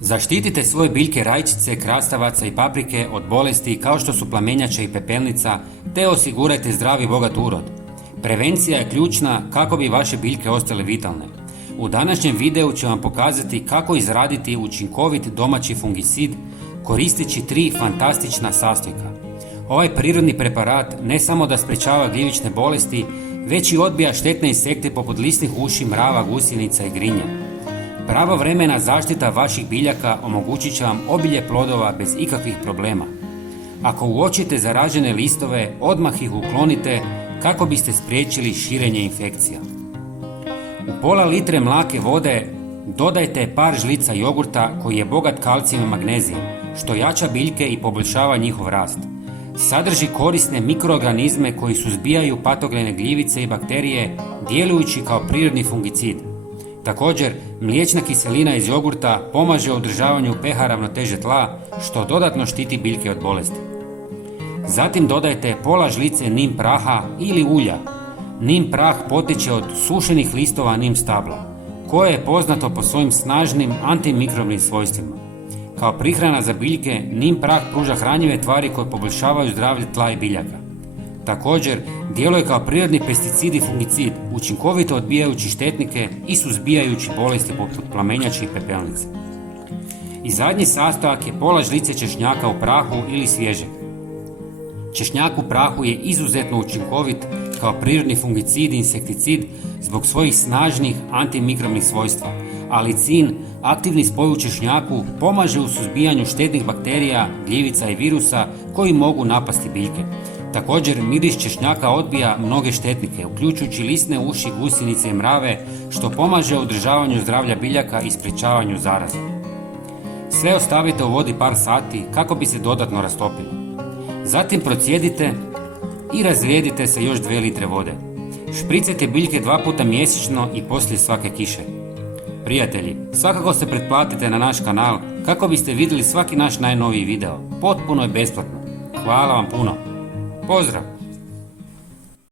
Zaštitite svoje biljke rajčice, krastavaca i paprike od bolesti kao što su plamenjača i pepelnica, te osigurajte zdrav i bogat urod. Prevencija je ključna kako bi vaše biljke ostale vitalne. U današnjem videu ću vam pokazati kako izraditi učinkovit domaći fungicid koristeći 3 fantastična sastojka. Ovaj prirodni preparat ne samo da sprečava gljivične bolesti, već i odbija štetne insekte poput lisnih uši, mrava, gusjenica i grinja. Pravovremena zaštita vaših biljaka omogućit će vam obilje plodova bez ikakvih problema. Ako uočite zaražene listove, odmah ih uklonite kako biste spriječili širenje infekcija. U pola litre mlake vode dodajte par žlica jogurta koji je bogat kalcijem i magnezijem, što jača biljke i poboljšava njihov rast. Sadrži korisne mikroorganizme koji suzbijaju patogene gljivice i bakterije, djelujući kao prirodni fungicid. Također, mliječna kiselina iz jogurta pomaže u održavanju pH ravnoteže tla, što dodatno štiti biljke od bolesti. Zatim dodajte pola žlice nim praha ili ulja. Nim prah potiče od sušenih listova nim stabla, koje je poznato po svojim snažnim antimikrobnim svojstvima. Kao prihrana za biljke, nim prah pruža hranjive tvari koje poboljšavaju zdravlje tla i biljaka. Također, djeluje kao prirodni pesticid i fungicid, učinkovito odbijajući štetnike i suzbijajući bolesti poput plamenjača i pepelnice. I zadnji sastojak je pola žlice češnjaka u prahu ili svježeg. Češnjak u prahu je izuzetno učinkovit kao prirodni fungicid i insekticid zbog svojih snažnih antimikrobnih svojstva, ali cin, aktivni spoj u češnjaku, pomaže u suzbijanju štetnih bakterija, gljivica i virusa koji mogu napasti biljke. Također, miris češnjaka odbija mnoge štetnike, uključujući lisne uši, gusjenice i mrave, što pomaže u održavanju zdravlja biljaka i sprečavanju zaraze. Sve ostavite u vodi par sati kako bi se dodatno rastopilo. Zatim procijedite i razrijedite sa još 2 litre vode. Špricajte biljke 2 puta mjesečno i poslije svake kiše. Prijatelji, svakako se pretplatite na naš kanal kako biste vidjeli svaki naš najnoviji video. Potpuno je besplatno. Hvala vam puno. Pozdrav!